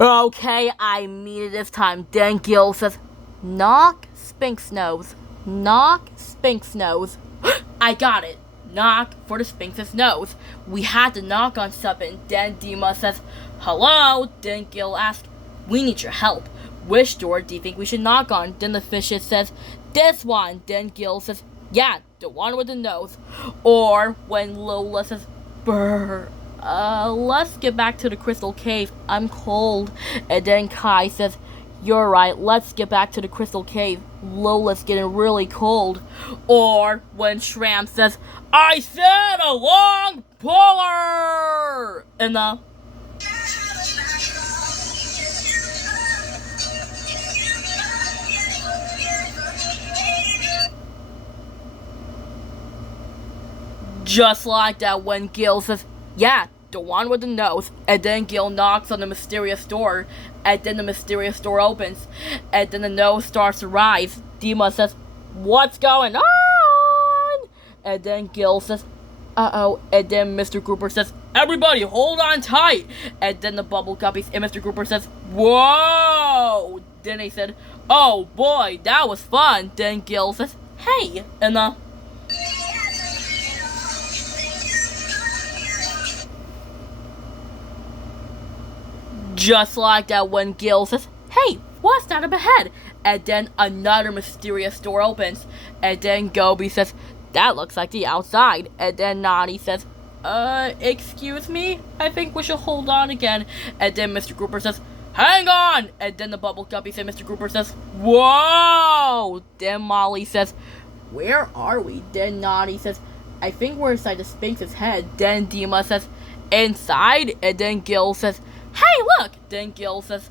Okay, I mean it this time. Then Gil says, knock, Sphinx nose. Knock, Sphinx nose. I got it. Knock for the Sphinx's nose. We had to knock on something. Then Dima says, hello. Then Gil asks, we need your help. Which door do you think we should knock on? Then the fish says, this one. Then Gil says, yeah, the one with the nose. Or when Lola says, brr. Let's get back to the crystal cave. I'm cold. And then Kai says, you're right, let's get back to the crystal cave. Lola's getting really cold. Or when Shram says, I said a long puller! And just like that when Gil says, yeah, the one with the nose. And then Gil knocks on the mysterious door. And then the mysterious door opens. And then the nose starts to rise. Dima says, what's going on? And then Gil says, uh-oh. And then Mr. Grouper says, everybody hold on tight. And then the bubble guppies and Mr. Grouper says, whoa. Then they said, oh boy, that was fun. Then Gil says, hey. And just like that when Gil says, hey, what's that up ahead? And then another mysterious door opens. And then Gobi says, that looks like the outside. And then Nani says, excuse me? I think we should hold on again. And then Mr. Grouper says, hang on! And then the bubble guppies and Mr. Grouper says, whoa! Then Molly says, where are we? Then Nani says, I think we're inside the Sphinx's head. Then Dima says, inside? And then Gil says, hey, look! Then Gil says,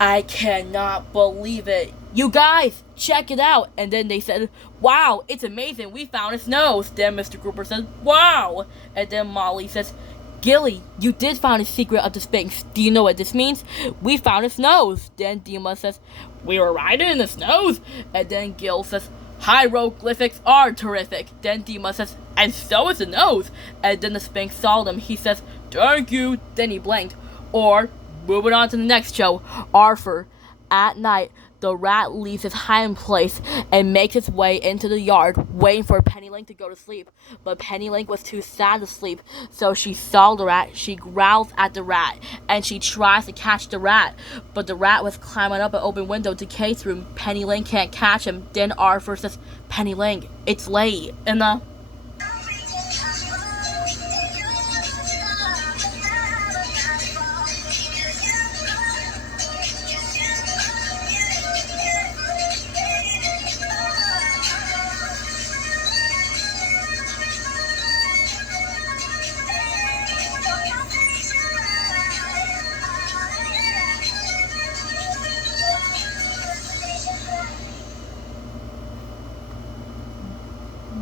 I cannot believe it. You guys, check it out. And then they said, wow, it's amazing. We found his nose. Then Mr. Grouper says, wow. And then Molly says, Gilly, you did find the secret of the Sphinx. Do you know what this means? We found his nose. Then Dima says, we were riding in his nose. And then Gil says, hieroglyphics are terrific. Then Dima says, and so is the nose. And then the Sphinx saw them. He says, thank you. Then he blinked. Or, moving on to the next show, Arthur. At night, the rat leaves his hiding place and makes its way into the yard, waiting for Pennylink to go to sleep. But Pennylink was too sad to sleep, so she saw the rat, she growls at the rat, and she tries to catch the rat. But the rat was climbing up an open window to Kate's room. Pennylink can't catch him. Then Arthur says, Pennylink, it's late. And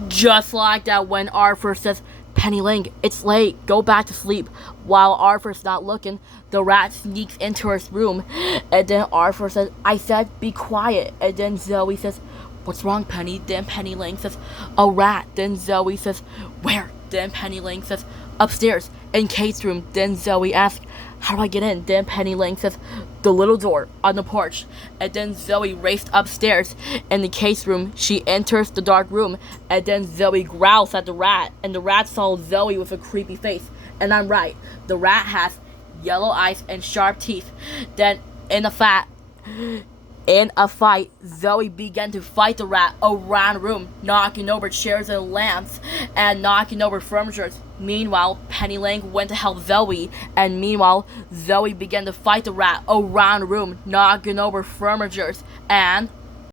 just like that when Arthur says, Pennylink, it's late, go back to sleep. While Arthur's not looking, the rat sneaks into his room. And then Arthur says, I said be quiet. And then Zoe says, what's wrong, Penny? Then Pennylink says, a rat. Then Zoe says, where? Then Pennylink says, upstairs, in Kate's room. Then Zoe asks, how do I get in? Then Pennylink says, the little door on the porch. And then Zoe raced upstairs. In the Kate's room, she enters the dark room. And then Zoe growls at the rat. And the rat saw Zoe with a creepy face. And I'm right, the rat has yellow eyes and sharp teeth. Then in a fight, Zoe began to fight the rat around the room, knocking over chairs and lamps, and knocking over furniture. Meanwhile, Pennylink went to help Zoe, and meanwhile, Zoe began to fight the rat around the room, knocking over furniture, and